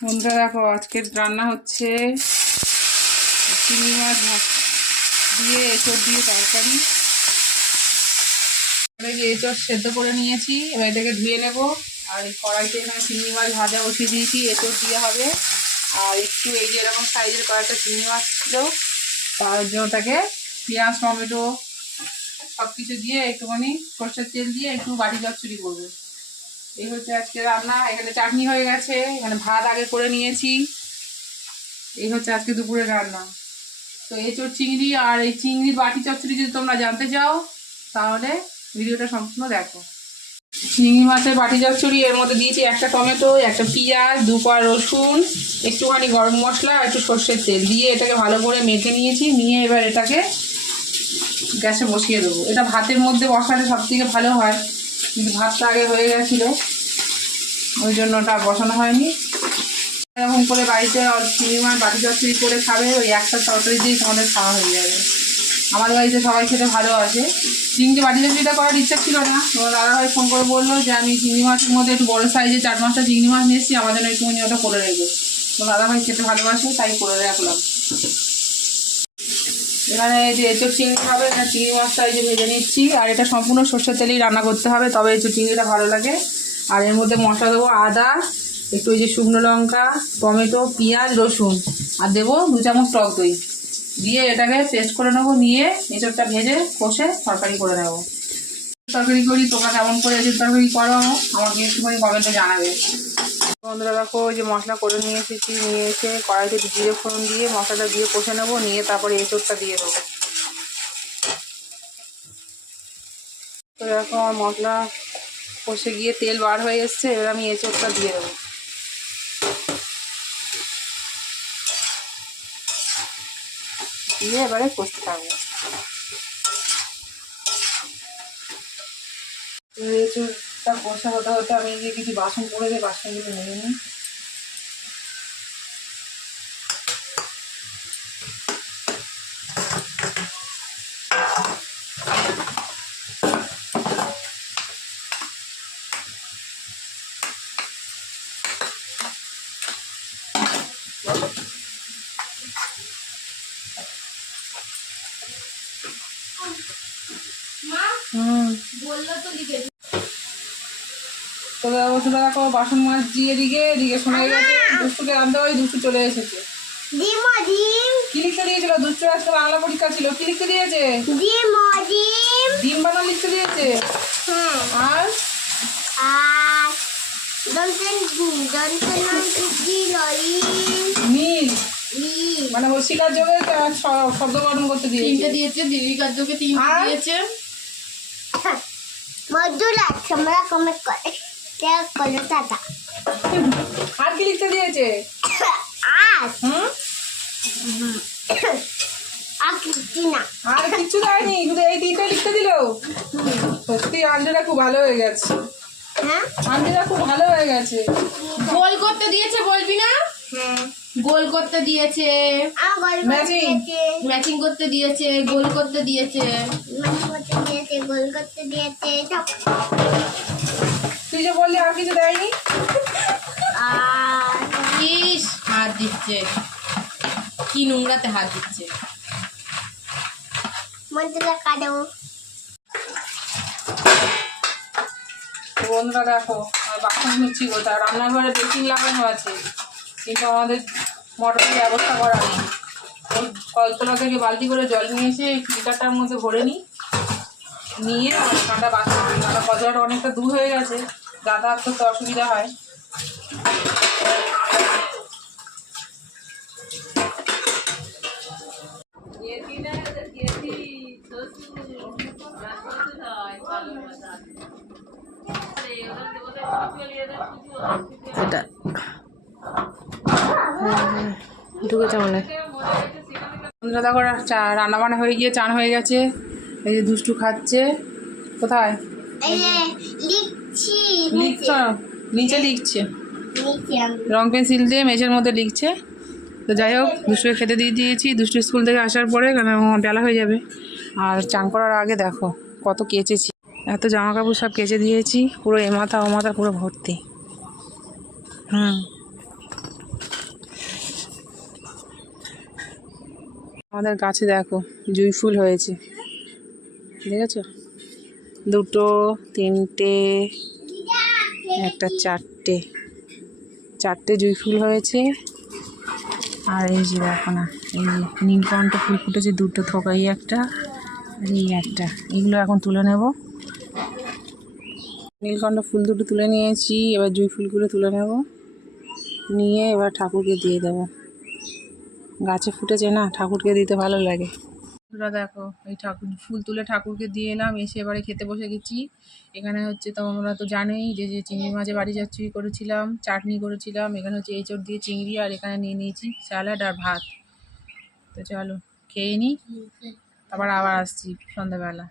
বন্ধুরা দেখো, আজকের রান্না হচ্ছে চিংড়ি মাছ দিয়ে এঁচড় দিয়ে তরকারি। এঁচড় সেদ্ধ করে নিয়েছি, এবার এটাকে ধুয়ে নেব। আর এই কড়াইতে এখানে চিংড়ি মাছ ভাজা বসিয়ে দিয়েছি, এঁচড় দিয়ে হবে। আর একটু এই যে এরকম সাইজের কয়েকটা চিংড়ি মাছ ছিল, তার জন্য ওটাকে পেঁয়াজ টমেটো সব কিছু দিয়ে একটুখানি সর্ষের তেল দিয়ে একটু বাটি চচ্চড়ি করবে। এই হচ্ছে আজকে রান্না। এখানে চাটনি হয়ে গেছে, এখানে ভাত আগে করে নিয়েছি। এই হচ্ছে আজকে দুপুরের রান্না। তো এঁচড় চিংড়ি আর এই চিংড়ির বাটি চচ্চড়ি যদি তোমরা জানতে চাও তাহলে ভিডিওটা সম্পূর্ণ দেখো। চিংড়ি মাছের বাটি চচ্চড়ি, এর মধ্যে দিয়েছি একটা টমেটো, একটা পেঁয়াজ, 2 কোয়া রসুন, একটুখানি গরম মশলা, একটু সর্ষের তেল দিয়ে এটাকে ভালো করে মেখে নিয়েছি। নিয়ে এবার এটাকে গ্যাসে বসিয়ে দেবো। এটা ভাতের মধ্যে বসালে সব থেকে ভালো হয়, কিন্তু ভাতটা আগে হয়ে গেছিলো, ওই জন্য ওটা বসানো হয়নি। এরকম করে বাড়িতে চিংড়ি মাছ বাটি চচ্চড়ি করে খাবে, ওই একটা তরকারি দিয়ে তোমাদের খাওয়া হয়ে যাবে। আমাদের বাড়িতে সবাই খেতে ভালোবাসে। চিংড়ি বাটি চচ্চড়িটা করার ইচ্ছা ছিল না, তোমার দাদাভাই ফোন করে বললো যে আমি চিংড়ি মাছের মধ্যে একটু বড়ো সাইজে 4-5টা চিংড়ি মাছ নিয়েছি, আমার জন্য একটুখানি ওটা করে রেখো। তো দাদাভাই খেতে ভালোবাসে, তাই করে রাখলাম। এখানে এই যে এঁচড় চিংড়ি হবে, এখানে চিংড়ি মাছটা এই যে ভেজে নিচ্ছি। আর এটা সম্পূর্ণ সর্ষের তেলেই রান্না করতে হবে, তবে এঁচড় চিংড়িটা ভালো লাগে। আর এর মধ্যে মশলা দেবো আদা, একটু ওই যে শুকনো লঙ্কা, টমেটো, পেঁয়াজ, রসুন, আর দেবো 2 চামচ টক দই দিয়ে এটাকে পেস্ট করে নেবো। নিয়ে এঁচড়টা ভেজে কষে তরকারি করে নেবো। তরকারি করি, তোমরা কেমন করে এঁচড় তরকারি করো আমাকে একটুখানি কমেন্টে জানাবে। বন্ধুরা দেখো, ওই যে মশলা করে নিয়ে এসেছি, নিয়ে এসে কড়াইতে জিরে ফোড়ন দিয়ে মশলাটা দিয়ে কষে নেবো। নিয়ে তারপরে এঁচড়টা দিয়ে দেবো। তো দেখো আমার মশলা কষে গিয়ে তেল বার হয়ে এসছে, এবার আমি এঁচড়টা দিয়ে দেবো। দিয়ে এবারে কষতে থাকবো। এঁচড়টা কষা হতে হতে আমি যে কিছু বাসন করে দিয়ে বাসনগুলো নিয়ে নিই। তো দেখো বাসন মাছ দিয়ে এদিকে শোনা গেছে, দুষ্টুকে আনতে হয়, দুষ্টু চলে এসেছে। কি লিখতে দিয়েছিল দুষ্টু? আজকে বাংলা পরীক্ষা ছিল, কি লিখতে দিয়েছে? ডিম বানা লিখতে দিয়েছে। আর নীল মানে হসিকার যোগে শব্দ গঠন করতে দিয়েছে। দীর্ঘিকার যোগে 3 দিয়েছে। আর কি লিখতে দিয়েছে? আর কিছু দেয়নি, শুধু এই 3টা লিখতে দিল। সত্যি আঞ্জনা খুব ভালো হয়ে গেছে। আঞ্জনা খুব ভালো হয়ে গেছে। গোল করতে দিয়েছে, বলবি না? গোল করতে দিয়েছে, ম্যাচিং করতে দিয়েছে, গোল করতে দিয়েছে। তুই যে বললি আর কিছু দেয়নি। হাত দিচ্ছে, কি নোংরাতে হাত দিচ্ছে। বন্ধুরা দেখো, বাসন ধুচ্ছি কোথায়, রান্নাঘরে বেসিন লাগানো আছে, কিন্তু আমাদের মোটরের ব্যবস্থা করা নেই। ওই কলতলা থেকে বালতি করে জল নিয়ে এসে ফিল্টারটার মধ্যে ভরে নিই, নিয়ে ঠান্ডা বাসন ধুই। কারণ কলতলাটা অনেকটা দূর হয়ে গেছে, যাতায়াত করতে অসুবিধা হয়। এটা ঢুকেছে মনে হয়। বন্ধুরা দেখো, রান্না বান্না হয়ে গিয়ে চান হয়ে গেছে। এই যে দুষ্টু খাচ্ছে। কোথায় নিচে লিখছে, রং পেন্সিল দিয়ে মেঝের মধ্যে লিখছে। তো যাই হোক, দুষ্টুকে খেতে দিয়ে দিয়েছি। দুষ্টু স্কুল থেকে আসার পরে, কারণ বেলা হয়ে যাবে। আর চান করার আগে দেখো কত কেচেছি, এত জামা কাপড় সব কেচে দিয়েছি, পুরো এ মাথা ও মাথা পুরো ভর্তি। আমাদের গাছে দেখো জুঁই ফুল হয়েছে, দেখেছো? 2, 3টে, একটা 4টে জুঁই ফুল হয়েছে। আর এই যে দেখো না, এই যে নীলকণ্ঠ ফুল ফুটেছে 2টো, থোকাই একটা আর এই একটা, এগুলো এখন তুলে নেব। নীলকণ্ঠ ফুল 2টো তুলে নিয়েছি, এবার জুঁই ফুলগুলো তুলে নেব, নিয়ে এবার ঠাকুরকে দিয়ে দেব। গাছে ফুটেছে না, ঠাকুরকে দিতে ভালো লাগে। ওরা দেখো এই ঠাকুর ফুল তুলে ঠাকুরকে দিয়ে এলাম, এসে এবারে খেতে বসে গেছি। এখানে হচ্ছে তোমরা তো জানোই যে চিংড়ি মাছের বাড়ি চচ্চড়ি করেছিলাম, চাটনি করেছিলাম, এখানে হচ্ছে এঁচড় দিয়ে চিংড়ি, আর এখানে নিয়ে নিয়েছি স্যালাড আর ভাত। তো চলো খেয়ে নিই, আবার আসছি সন্ধ্যাবেলা।